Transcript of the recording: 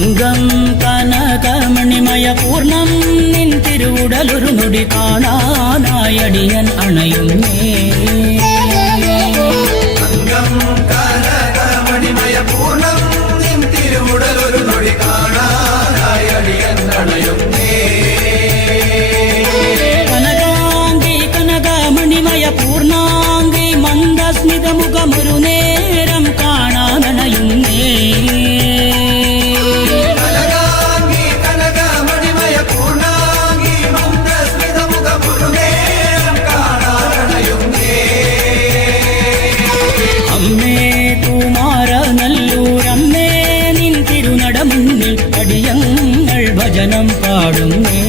അംഗം കനകമണിമയ പൂർണ്ണം നിൻ തിരുവുടലൊരു നൊടി കാണാനായടിയൻ അണയുന്നേ. അംഗം കനകമണിമയ പൂർണ്ണം നിൻ തിരുവുടലൊരു നൊടി കാണാനായടിയൻ അണയുന്നേ. കനകാംഗി കനകമണിമയ പൂർണ്ണാംഗി മന്ദസ്മിത മുഖമൊരു നേരം കാണാനണയുന്നേ. അമ്മേ കുമാര നല്ലൂരമ്മേ നിൻ തിരുനട മുന്നിൽ അടിയങ്ങൾ ഭജനം പാടുന്നേ.